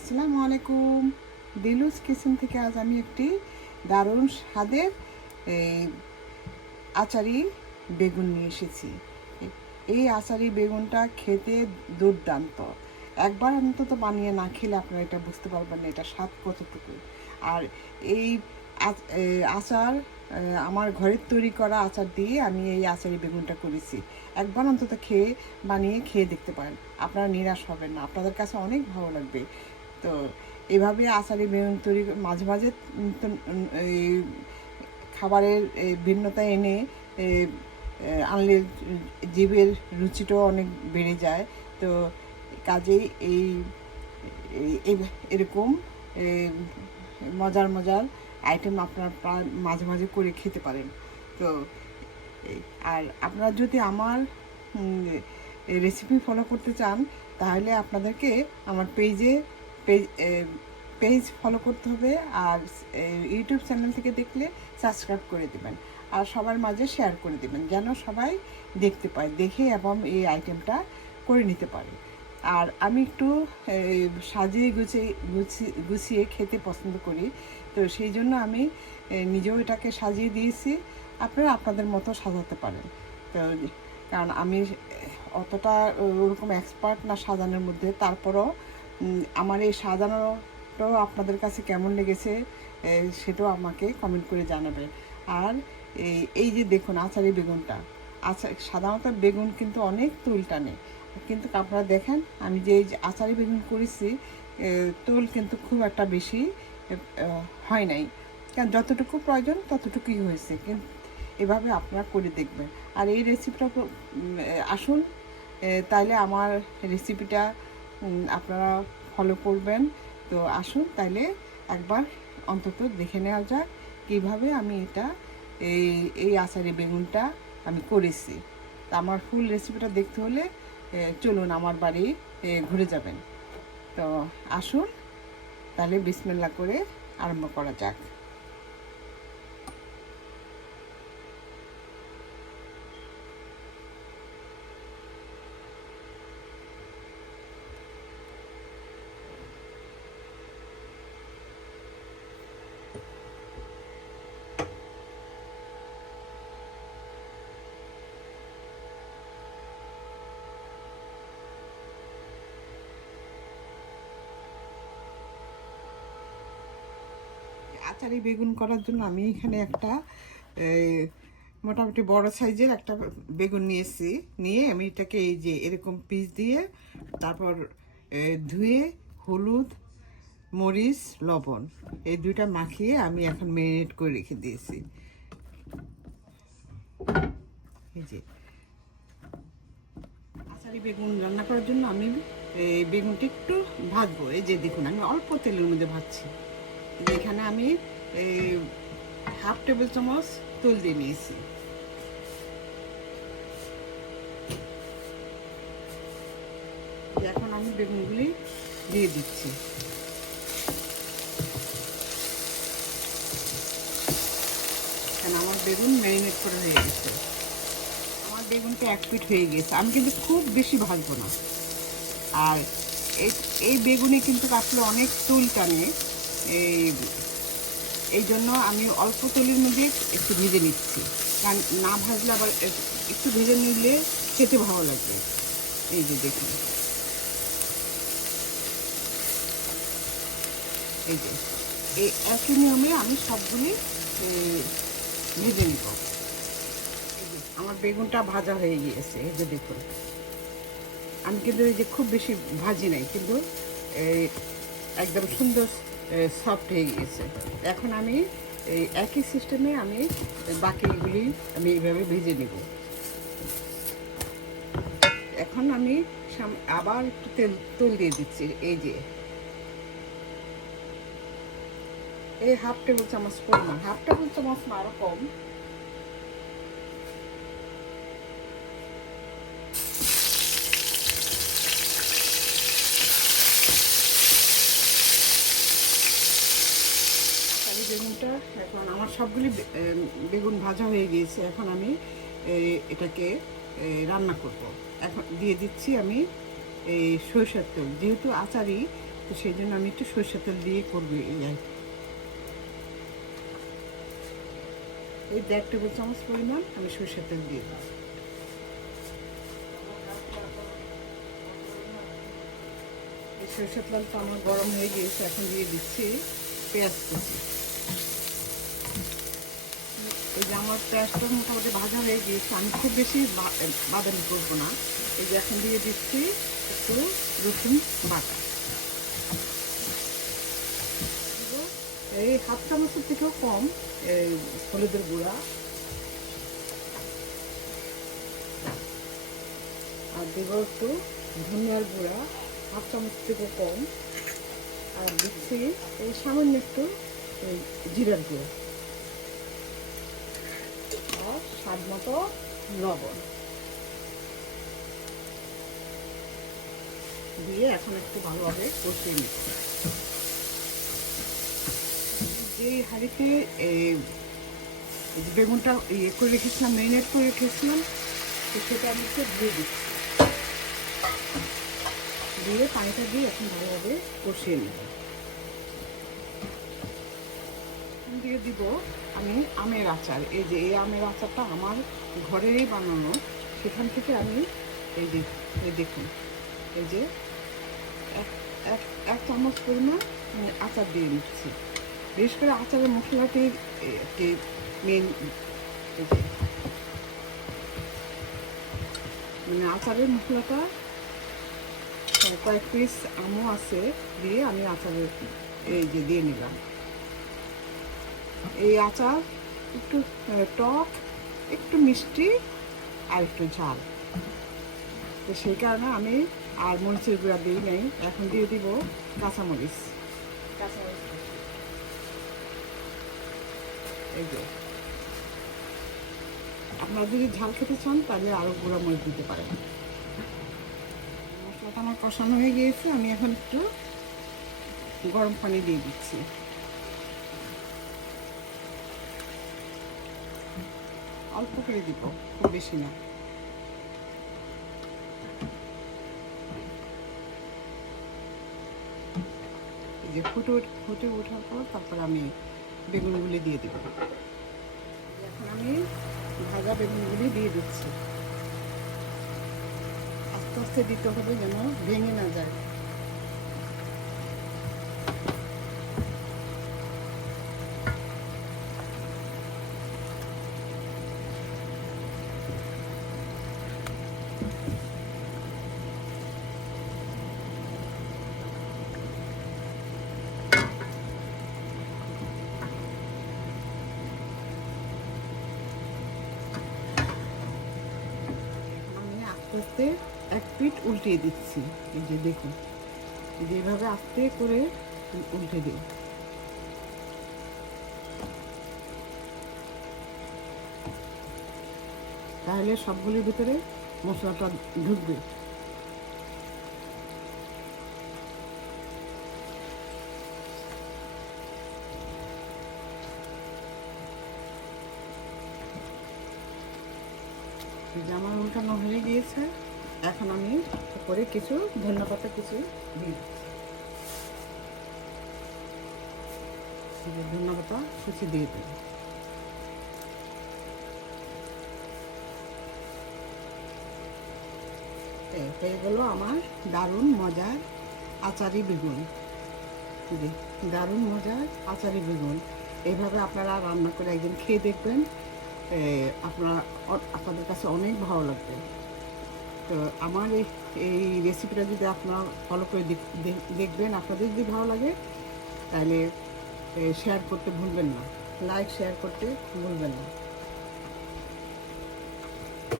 আসসালামু আলাইকুম। দিলুস কিচেন থেকে আজ আমি একটি দারুণ স্বাদের আচারি বেগুন নিয়ে এসেছি। এই আচারি বেগুনটা খেতে দুর্দান্ত। একবার অন্তত বানিয়ে না খেলে আপনারা এটা বুঝতে পারবেন না এটা স্বাদ কতটুকু। আর এই আচার আমার ঘরের তৈরি করা আচার দিয়ে আমি এই আচারি বেগুনটা করেছি। একবার অন্তত খেয়ে, বানিয়ে খেয়ে দেখতে পারেন। আপনারা নিরাশ হবেন না। আপনাদের কাছে অনেক ভালো লাগবে। তো এভাবে আচারি বেগুন তৈরি মাঝে মাঝে এই খাবারের ভিন্নতা এনে আনলে জীবের রুচিটাও অনেক বেড়ে যায়। তো কাজেই এই- এরকম মজার মজার আইটেম আপনারা প্রায় মাঝে মাঝে করে খেতে পারেন। তো আর আপনারা যদি আমার রেসিপি ফলো করতে চান, তাহলে আপনাদেরকে আমার পেজে পেজ পেজ ফলো করতে হবে আর ইউটিউব চ্যানেল থেকে দেখলে সাবস্ক্রাইব করে দেবেন। আর সবার মাঝে শেয়ার করে দেবেন, যেন সবাই দেখতে পায়, দেখে এবং এই আইটেমটা করে নিতে পারে। আর আমি একটু সাজিয়ে গুছিয়ে গুছিয়ে গুছিয়ে খেতে পছন্দ করি। তো সেই জন্য আমি নিজেও এটাকে সাজিয়ে দিয়েছি। আপনারা আপনাদের মতো সাজাতে পারেন। তো, কারণ আমি অতটা ওরকম এক্সপার্ট না সাজানোর মধ্যে। তারপরও আমার এই সাজানোটাও আপনাদের কাছে কেমন লেগেছে সেটাও আমাকে কমেন্ট করে জানাবেন আর এই যে দেখুন আচারি বেগুনটা আচ্ছা সাধারণত বেগুন কিন্তু অনেক তুল টানে। কিন্তু আপনারা দেখেন আমি যে আচারি বেগুন করেছি তোল কিন্তু খুব একটা বেশি হয় নাই। কারণ যতটুকু প্রয়োজন ততটুকুই হয়েছে। কিন্তু এভাবে আপনারা করে দেখবেন। আর এই রেসিপিটা আসুন এ, তাইলে আমার রেসিপিটা আপনারা ফলো করবেন। তো আসুন, তাইলে একবার অন্তত দেখে নেওয়া যাক কীভাবে আমি এটা এই এই আচারি বেগুনটা আমি করেছি। তা আমার ফুল রেসিপিটা দেখতে হলে চলুন আমার বাড়ি ঘুরে যাবেন। তো আসুন তাহলে বিসমিল্লা করে আরম্ভ করা যাক। আচারি বেগুন করার জন্য আমি এখানে একটা মোটামুটি বড় সাইজের একটা বেগুন নিয়েছি। নিয়ে আমি এটাকে এই যে এরকম পিস দিয়ে তারপর ধুয়ে হলুদ, মরিচ, লবণ এই দুইটা মাখিয়ে আমি এখন মেরিনেট করে রেখে দিয়েছি। এই যে। আচারি বেগুন রান্না করার জন্য আমি এই বেগুনটা একটু ভাজবো। এই যে দেখুন, আমি অল্প তেলের মধ্যে ভাজছি। এই যে এখানে আমি হাফ টেবিল চামচ তুল দিয়ে নিয়েছি। এখন আমি বেগুনগুলি দিয়ে দিচ্ছি। আমার বেগুন ম্যারিনেট করে হয়ে গেছে। আমার বেগুনটা এক পিট হয়ে গেছে। আমি কিন্তু খুব বেশি ভাজবো না। আর এই বেগুনে কিন্তু আসলে অনেক তুল টানে। এই এই জন্য আমি অল্প তেলের মধ্যে একটু ভেজে নিচ্ছি। কারণ না ভাজলে আবার একটু ভেজে নিলে খেতে ভালো লাগবে এই যে দেখুন। এই যে, এই একই নিয়মে আমি সবগুলি ভেজে নিব। আমার বেগুনটা ভাজা হয়ে গিয়েছে, এই যে দেখুন। আমি কিন্তু এই যে খুব বেশি ভাজি নাই, কিন্তু একদম সুন্দর সফট হয়ে গিয়েছে। এখন আমি এই একই সিস্টেমে আমি বাকিগুলি আমি এইভাবে ভেজে নেব। এখন আমি আবার একটু তেল তেল দিয়ে দিচ্ছি, এই যে। এই হাফ টেবিল চামচ পরিমাণ। হাফ টেবিল চামচ না কম কারি বেগুনটা এখন আমার সবগুলি বেগুন ভাজা হয়ে গিয়েছে। এখন আমি এটাকে রান্না করব। এখন দিয়ে দিচ্ছি আমি এই সরিষার তেল। যেহেতু আচারি তো সেই জন্য আমি একটু সরষে তেল দিয়ে করব এই আর। এই দেড় টেবিল চামচ পরিমাণ আমি সরষের তেল দিয়ে দেবো এই সরষের তেলটা আমার গরম হয়ে গিয়েছে। এখন দিয়ে দিচ্ছি পেঁয়াজ কুচি। এই যে আমার পেঁয়াজটা মোটামুটি ভাজা হয়ে গিয়েছে, আমি খুব বেশি বাদামি করব না। এই যে এখন দিয়ে দিচ্ছি একটু রসুন বাটা। এই হাফ চামচের থেকেও কম এই হলুদের গুঁড়া। আর দেব একটু ধনিয়ার গুঁড়া, হাফ চামচ থেকে কম। আর দিচ্ছি এই সামান্য একটু জিরার গুঁড়া আর স্বাদ মতো লবণ। দিয়ে এখন একটু ভালোভাবে কষিয়ে নিব। যে হাঁড়িতে, এই বেগুনটা ইয়ে করে রেখেছিলাম মেরিনেট করে রেখেছিলাম, তো সেটা আমি একটু দিয়ে দিচ্ছি। দিয়ে পানিটা দিয়ে এখন ভালোভাবে কষিয়ে নেব এখন দিয়ে দিব আমি আমের আচার। এই যে এই আমের আচারটা আমার ঘরেরই বানানো, সেখান থেকে আমি এই যে, এই দেখুন, এই যে এক এক চামচ পরিমাণ আচার দিয়ে নিচ্ছি। বিশেষ করে আচারের মশলাটি মেন মানে আচারের মশলাটা কয়েক পিস আমও আছে দিয়ে আমি আচারের এই যে দিয়ে নিলাম। এই আচার, একটু টক, একটু মিষ্টি আর একটু ঝাল। তো সেই কারণে আমি আর মরিচের গুঁড়া দিই নাই, এখন দিয়ে দিব কাঁচামরিচ। এই যে। আপনারা যদি ঝাল খেতে চান, তাহলে আরও গুঁড়া মরিচ দিতে পারেন। মশলাটা আমার কষানো হয়ে গিয়েছে, আমি এখন একটু গরম পানি দিয়ে দিচ্ছি। অল্প করে দিব, খুব বেশি না। যে ফুটে ফুটে ওঠার পর তারপর আমি বেগুনগুলি দিয়ে দেব। এখন আমি ভাজা বেগুনগুলি দিয়ে দিচ্ছি। আস্তে আস্তে দিতে হবে যেন ভেঙে না যায় আমি আস্তে এক পিঠ উল্টিয়ে দিচ্ছি। এই যে দেখুন যেভাবে আস্তে করে উল্টে দিই তাহলে সবগুলির ভিতরে মশলাটা ঢুকবে। আমার উল্টানো হয়ে গিয়েছে এখন আমি উপরে কিছু ধন্যপাতা কিছু দিয়ে দিচ্ছি। ধন্যপাতা কুচি দিয়ে দেব এই হয়ে গেল আমার দারুণ মজার আচারি বেগুন। দারুণ মজার আচারি বেগুন। এইভাবে আপনারা রান্না করে একদিন খেয়ে দেখবেন। আপনারা আপনাদের কাছে অনেক ভালো লাগবে। তো আমার এই এই রেসিপিটা যদি আপনারা ফলো করে দেখ- দেখ- দেখবেন, আপনাদের যদি ভালো লাগে, তাহলে শেয়ার করতে ভুলবেন না। লাইক শেয়ার করতে ভুলবেন না।